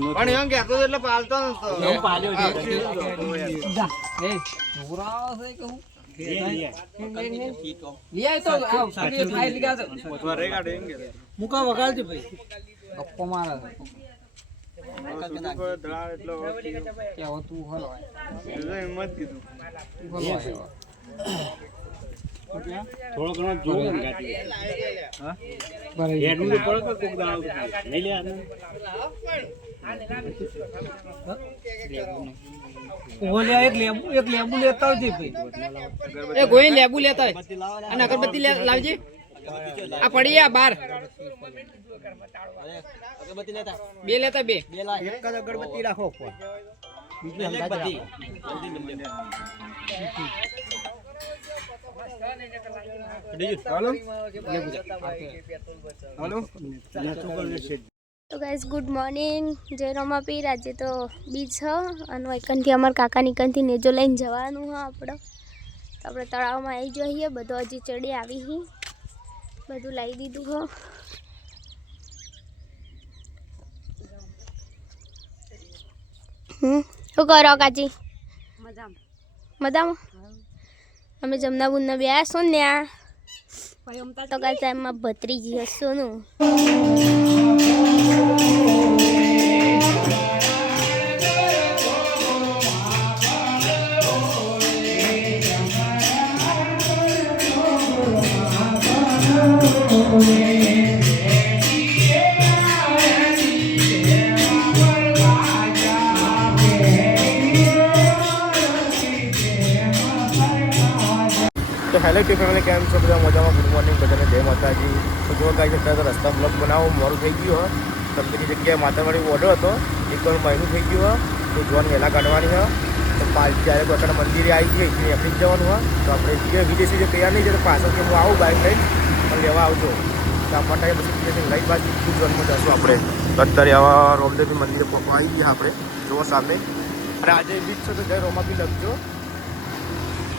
પણ એમ કહેતો એટલે પાલતો નતો હું પાલ્યો છે જા એ છોકરાઓ છે કે હું લીયા તો આવ સારી ફાઈલ લીગા તો વરે કાઢે એમ કે મુકા વગાડજો ભાઈ ગપ્પો મારે ધડા એટલો કે હવે તું હલો હિંમત કીધું થોડો ઘણો જોવું ને ગાડી હા હેડું તો પડે કે કોક દાણો નહીં લે આને ઓલે એક લેબુ લેતા આવજે ભાઈ એ ગોઈ લેબુ લેતા હોય અને અગરબત્તી લાવજે આ પડી આ બાર બે લેતા બે એક જ અગરબત્તી રાખો બીજી અગરબત્તી તો ગાઈસ ગુડ મોર્નિંગ જય રમાપીર આજે તો બીજ છે અને એકનથી અમારા કાકાની કનથી નેજો લઈને જવાનું હા આપણે તો આપણે તળાવમાં આવી જઈએ બધું હજી ચડી આવી હી બધું લાવી દીધું હો શું કરો કાચી મજામાં અમે જમના બુનના બે છો ને તો કાચા એમાં ભત્રીજી હશો નું તો હેલો ટુ ફેમિલી કેમ છો બધા મજામાં ગુડ મોર્નિંગ બધાને જય માતાજી તો જો કાંઈ અત્યારે તો રસ્તા બ્લોક બનાવો મોડું થઈ ગયું હોય તમને જગ્યાએ માતાવાળી ઓર્ડર હતો એક મહિનું થઈ ગયું હોય તો જોવાનું વહેલા કાઢવાની હોય તો જ્યારે પોતાના મંદિરે આવી જઈએ એટલે એફી જવાનું હોય તો આપણે જે વિદેશી જે તૈયાર નહીં છે તો પાછળ કે હું આવું બાઇક લઈને પણ લેવા આવજો તો આપણને પછી વિદેશી લઈ બાજુ જોનમાં જશું આપણે તો અત્યારે આવા રોમદેવી મંદિરે પહોંચવા આવી ગયા આપણે જુઓ સામે અને આજે બીચ છે તો જય રોમાપી લખજો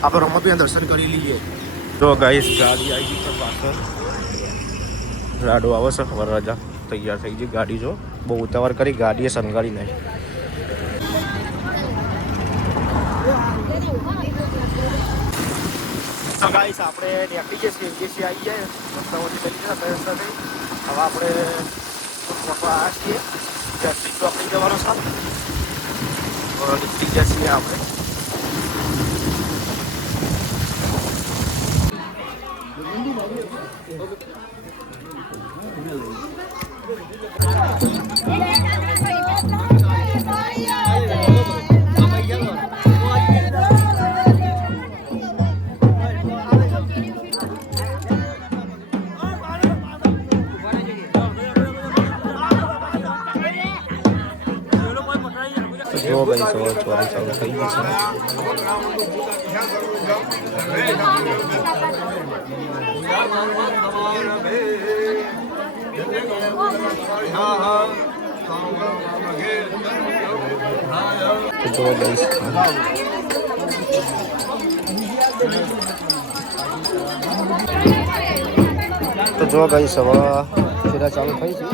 આપણે રમતના દર્શન કરી લઈએ તો ગાઈસ ગાડી આવી ગઈ છે પાછળ રાડો આવે છે વરરાજા તૈયાર થઈ ગઈ ગાડી જો બહુ ઉતાવળ કરી ગાડીએ સંગાડી નહીં તો ગાઈસ આપણે નીકળી જઈએ છીએ વિદેશી આવી જાય રસ્તામાંથી કરી જશે રસ્તાથી હવે આપણે પહોંચવા છીએ જર્સી ચોકડી જવાનો છે નીકળી ગયા છીએ આપણે જો ગઈ સવાર ચોરી ચાલુ થઈ ગઈ છે તો જો ગઈ તો જો ગઈ સવાર ફેરા ચાલુ થઈ છે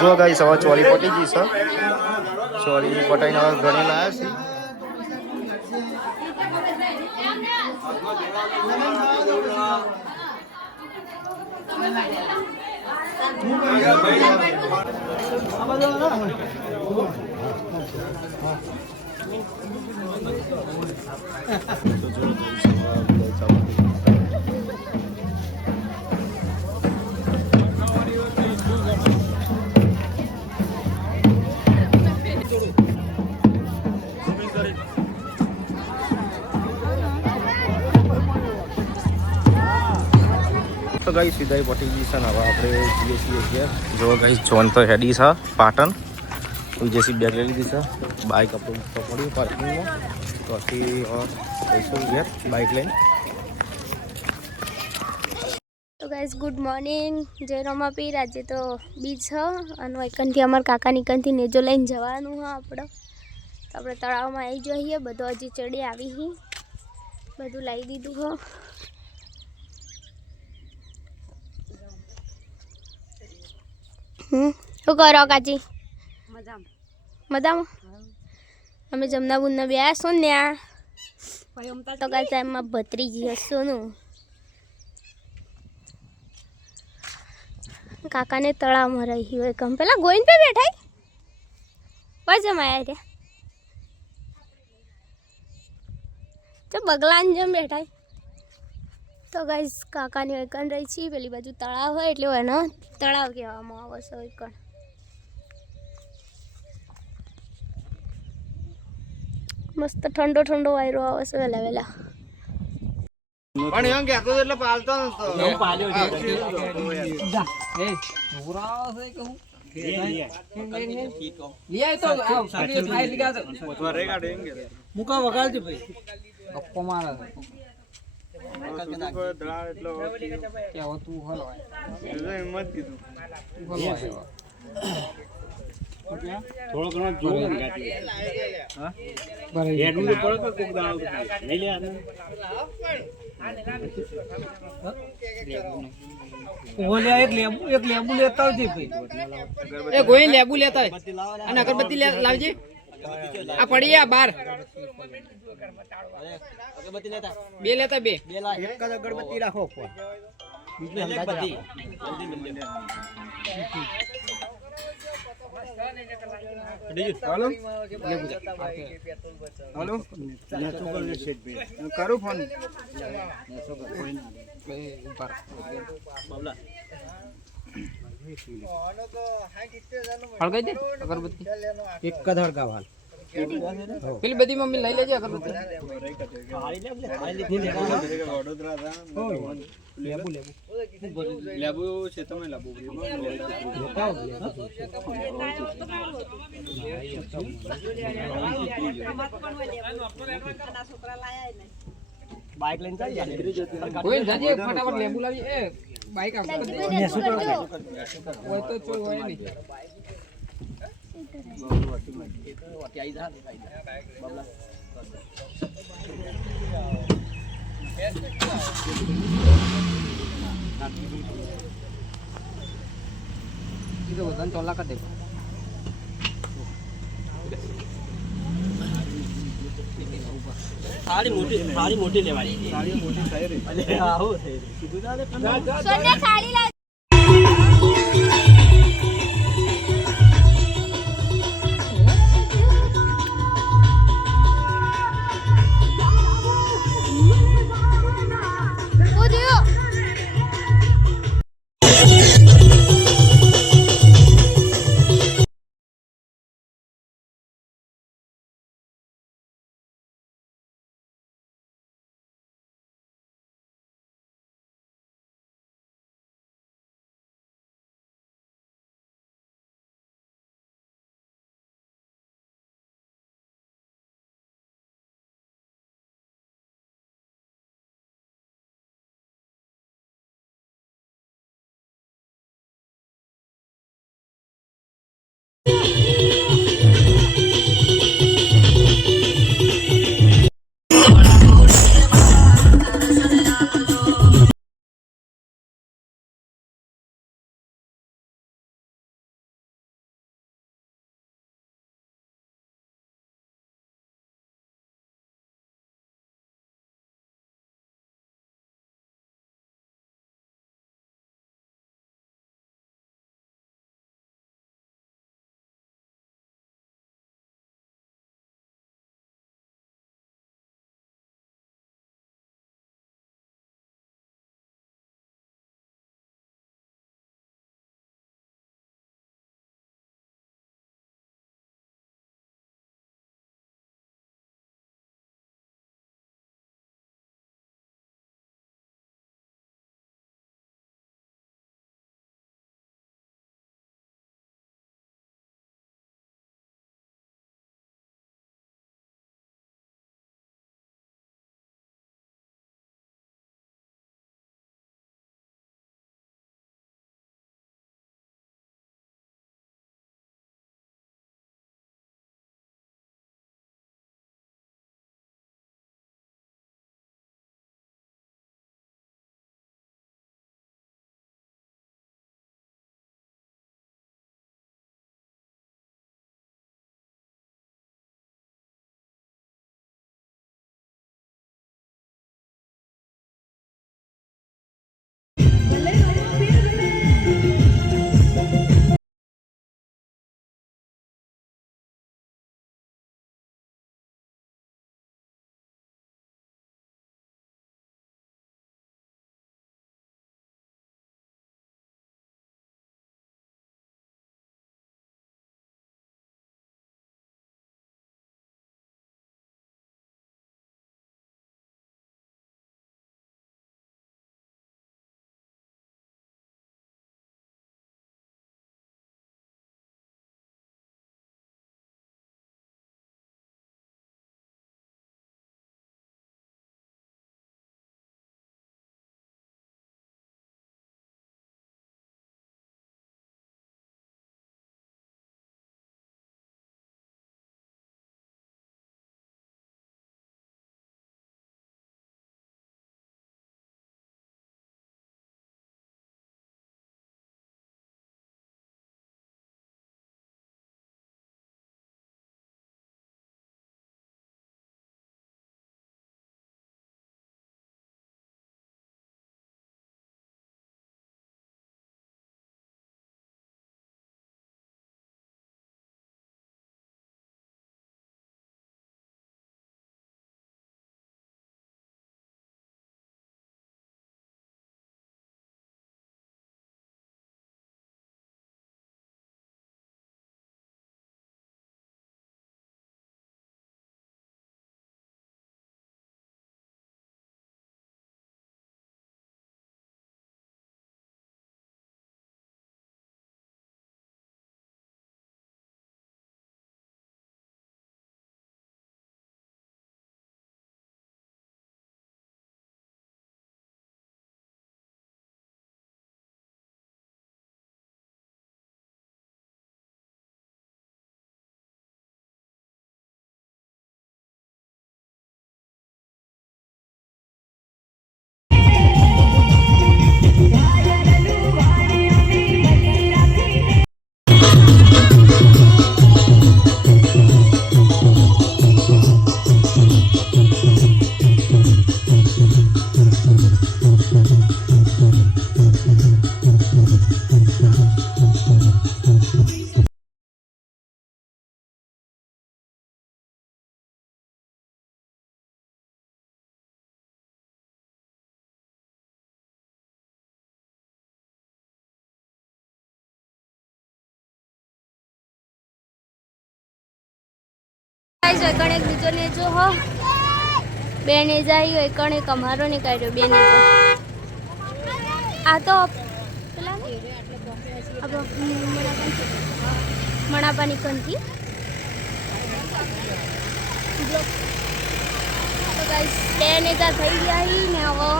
જો ગાઈ સવાર ચોરી પટી ગઈ છે ચોરી પટાઈને હવે ઘરે લાયા છે તો ગાઈસ સીધા પટી ગઈ છે ને હવે આપણે જઈએ છીએ ઘેર. જો ગાઈસ જોન તો હેડી છે પાટણ વિજયસી બેગ લઈ લીધી છે. બાઇક આપણું તો પડ્યું પાર્કિંગમાં તો આથી જઈશું ઘેર બાઇક લઈને. તો ગાઈસ ગુડ મોર્નિંગ, જય રમાપીર. આજે તો બીજ છે અને એકનથી અમારા કાકાની કનથી નેજો લઈને જવાનું હા આપણે. તો આપણે તળાવમાં આવી જઈએ. બધું હજી ચડી આવી હી, બધું લાવી દીધું હો. શું કરો કાચી? મજામાં. અમે જમના બુનના બે છો ને તો કાચા એમાં ભત્રીજી હસોનું કાકાને તળાવમાં રહી હોય કમ પેલા ગોઈન પે બેઠા પજમાયા ત્યાં તો બગલાન જેમ બેઠા. તો ગાઈસ કાકાની એકન રહી છે પેલી બાજુ તળાવ હોય એટલે એનો તળાવ કહેવામાં આવે છે એકન. મસ્ત ઠંડો ઠંડો વાયરો આવે છે વહેલા વહેલા. પણ એમ કહેતો એટલે પાલતો નતો. મુકા વગાડજો ભાઈ. ગપ્પો મારે હિંમત કીધું. થોડો ઘણો જોવો ને ગાડી. હેડવું તો પડે કે કોક દાવ નહીં લે આને. ઓલે એક લેબુ લેતા આવજે ભાઈ. એ ગોઈન લેબુ લેતા હોય અને અગરબત્તી લાવજે. આ પડી આ બાર બે લેતા બે. એક જ અગરબત્તી રાખો પણ બીજી હંગાતી હાલો કરું ફોન. હળગાઈ દે અગરબત્તી. એક જ હળગાવાલ. પેલી બધી મમ્મી લઈ લેજે અગરબત્તી. લેબુ છે તમે લેબુ બાઇક લઈને ચાલી ગોઈન જાજે ફટાફટ લેબુ લાવી. એ બાઈક આપ હોય તો ચોય હોય નહીં. બધાને ચોલા કરી દે. સાડી મોટી લેવાની. સોનિયા સાડી લાવ. ગાઈસ એકણ એક બીજો નેજો હો બે નેજા આવ્યો એકણ એક અમારો ને કાઢ્યો બે નેજો આ તો પેલા મણાપાની કંથી તો ગાઈસ બે નેજા થઈ ગયા હી ને હવે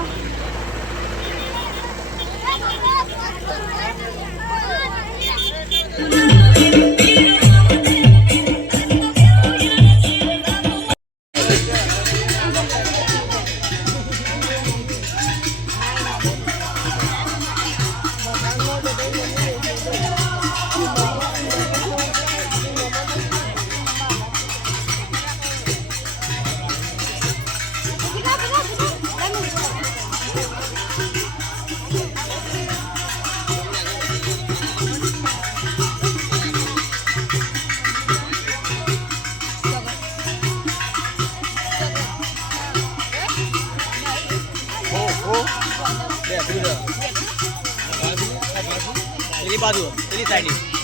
પેલી બાજુ પેલી સાઈડ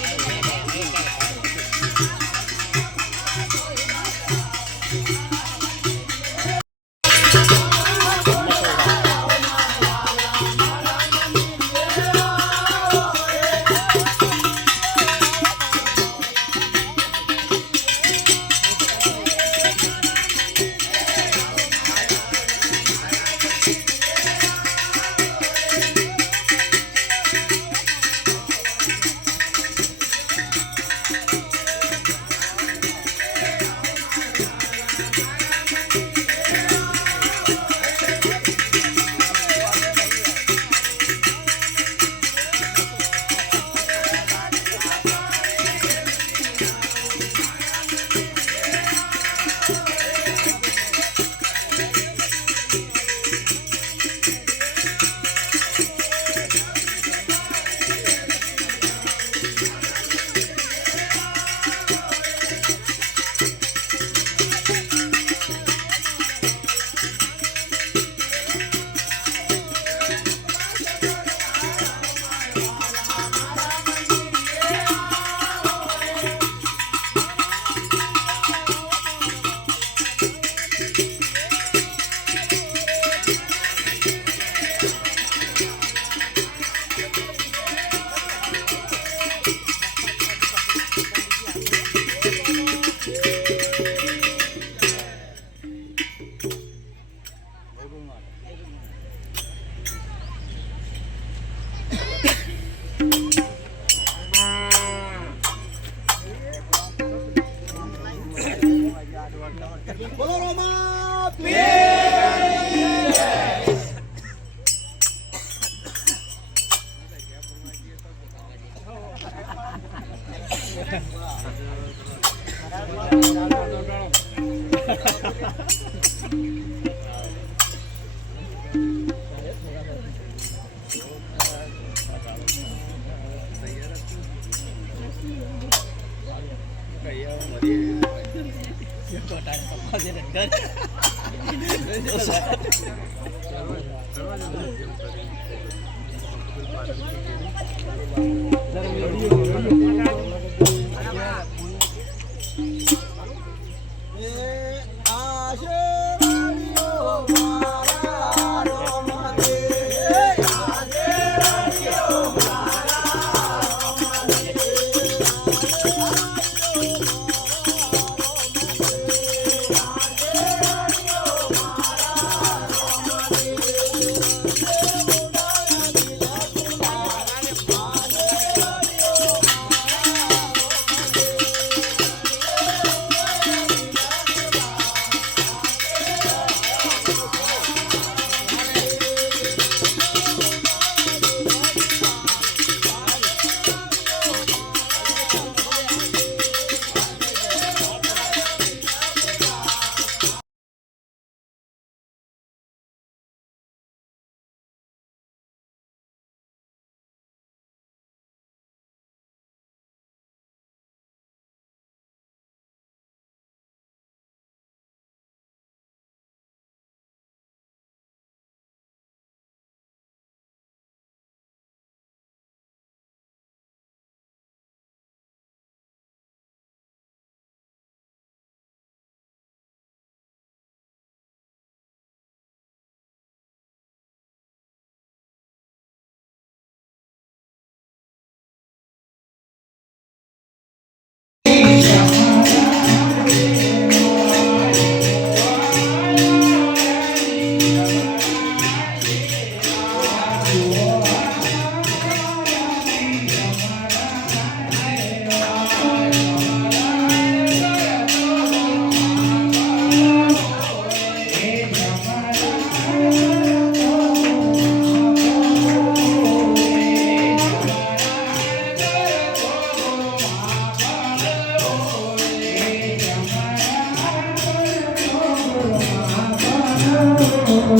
તો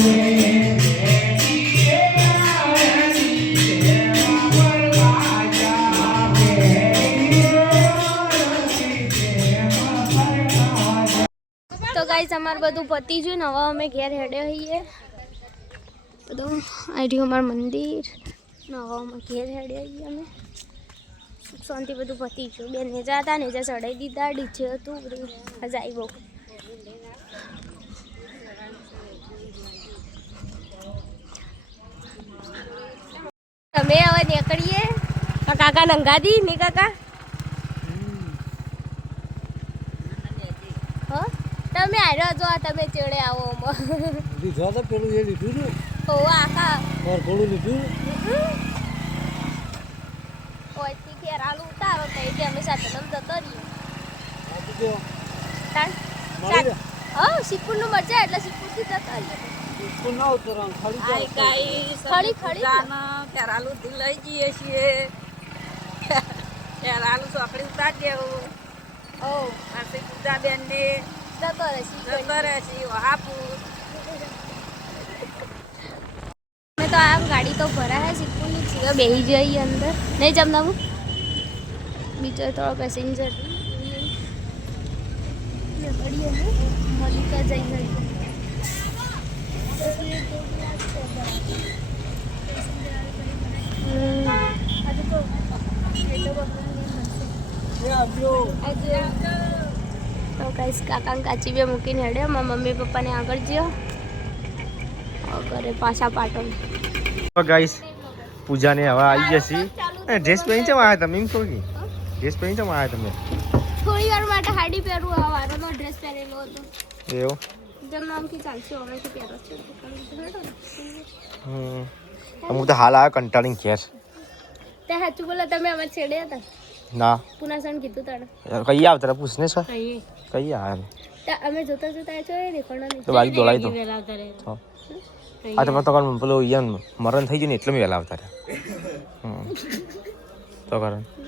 ગાઈસ અમારું બધું પતી ગયું ને હવે અમે ઘેર હેડ્યા છીએ બધું આ રહ્યું અમારું મંદિર ને હવે અમે ઘેર હેડ્યા છીએ અમે સુખ શાંતિ બધું પતી ગયું બે નેજા હતા નેજા ચડાવી દીધા ડીજે હતું બધું મજા આવી બહુ અમે હવે નીકળીએ કાકા નંગાદી ને કાકા તમે આવ્યો જો તમે ચડે આવો લીધું તો પેલું એ લીધું ને ઓ આખા થોડું લીધું ઓયથી ઘેર આલુ ઉતારો તો એટલે અમે સાથે નમ જતો રહીએ હા સિક્કુરનું મરચા એટલે સિક્કુરથી જતો રહીએ સ્કૂલ ના ઉતરવાનું ખાલી ખડી આલુ લઈ જઈએ છીએ ત્યારે આલુ ચોકડી ઉતારી દેવું ઓ પાસે પૂજા બેન ને જતો રહેશી હાપુર મેં તો આ ગાડી તો ભરાય સિક્કુરની છીએ બેસી જઈએ અંદર નહીં જમનાવું બીજો થોડો પેસેન્જર મલિકા જઈ ગઈ તો ગાઈસ કાકા કાચી બે મૂકીને હેડ્યો મારા મમ્મી પપ્પાને આગળ જ્યો ઘરે પાછા પાટણ ગાઈસ પૂજાને હવે આવી જશે ડ્રેસ પહેરી ચમ આવ્યા તમે એમ કહો કે ડ્રેસ પહેરી ચમ આવ્યા તમે થોડી વાર માટે હાડી પહેરવું આ વારોનો ડ્રેસ પહેરેલો હતો એવું જમનામથી ચાલશે હમણાંથી પહેરો છે અમુક તો હાલ આવ્યા કંટાળીને ઘેર તે સાચું બોલો તમે અમારે છેડે હતા ના પુનાસણ કીધું તારે કઈ આવતા પૂછને સર કહીએ કઈ આવ્યા અમે જોતા જોતા છો એ દેખાડો નહીં તો બાઈક દોડાઈ દો આ તો પેલું મરણ થઈ ગયું ને એટલે મેં વહેલા આવતા રહ્યા તો કારણ